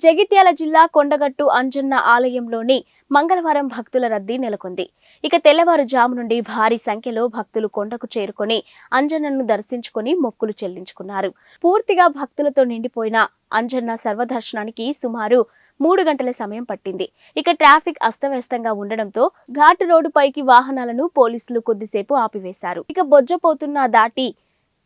జగిత్యాల జిల్లా కొండగట్టు అంజన్న ఆలయంలోని మంగళవారం భక్తుల రద్దీ నెలకొంది. ఇక తెల్లవారుజాము నుండి భారీ సంఖ్యలో భక్తులు కొండకు చేరుకొని అంజన్నను దర్శించుకొని మొక్కులు చెల్లించుకున్నారు. పూర్తిగా భక్తులతో నిండిపోయిన అంజన్న సర్వదర్శనానికి సుమారు మూడు గంటల సమయం పట్టింది. ఇక ట్రాఫిక్ అస్తవ్యస్తంగా ఉండడంతో ఘాటు రోడ్డుపైకి వాహనాలను పోలీసులు కొద్దిసేపు ఆపివేశారు. ఇక బొజ్జపోతున్న దాటి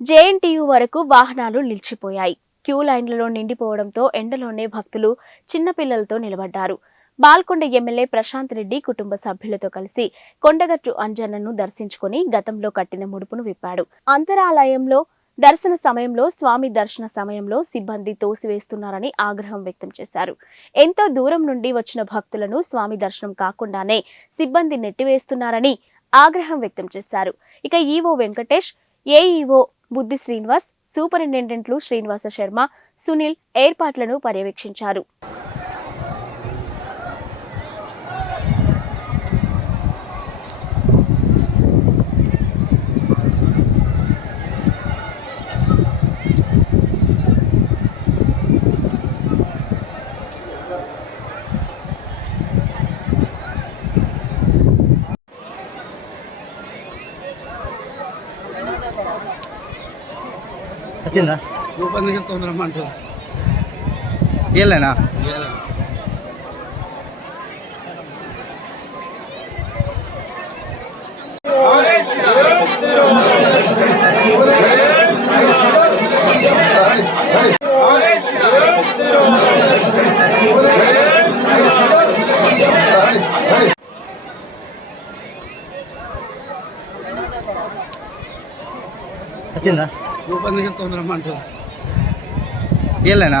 జేఎన్టీయు వరకు వాహనాలు నిలిచిపోయాయి. క్యూ లైన్లలో నిండిపోవడంతో ఎండలోనే భక్తులు చిన్నపిల్లలతో నిలబడ్డారు. బాల్కొండ ఎమ్మెల్యే ప్రశాంత్ రెడ్డి కుటుంబ సభ్యులతో కలిసి కొండగట్టు అంజన్నను దర్శించుకొని గతంలో కట్టిన ముడుపును విప్పాడు. అంతరాలయంలో దర్శన సమయంలో స్వామి దర్శన సమయంలో సిబ్బంది తోసివేస్తున్నారని ఆగ్రహం వ్యక్తం చేశారు. ఎంతో దూరం నుండి వచ్చిన భక్తులను స్వామి దర్శనం కాకుండానే సిబ్బంది నెట్టివేస్తున్నారని ఆగ్రహం వ్యక్తం చేశారు. ఇక ఈవో వెంకటేష్ ఏఈఓ బుద్ధి శ్రీనివాస్ సూపరింటెండెంట్లు శ్రీనివాస శర్మ సునీల్ ఏర్పాట్లను పర్యవేక్షించారు. వచ్చిందా? రూపాయలు నుంచి తొందర అంటారు వచ్చిందా? రూపాయలు నుంచి తొందర అంటారు ఏళ్ళేనా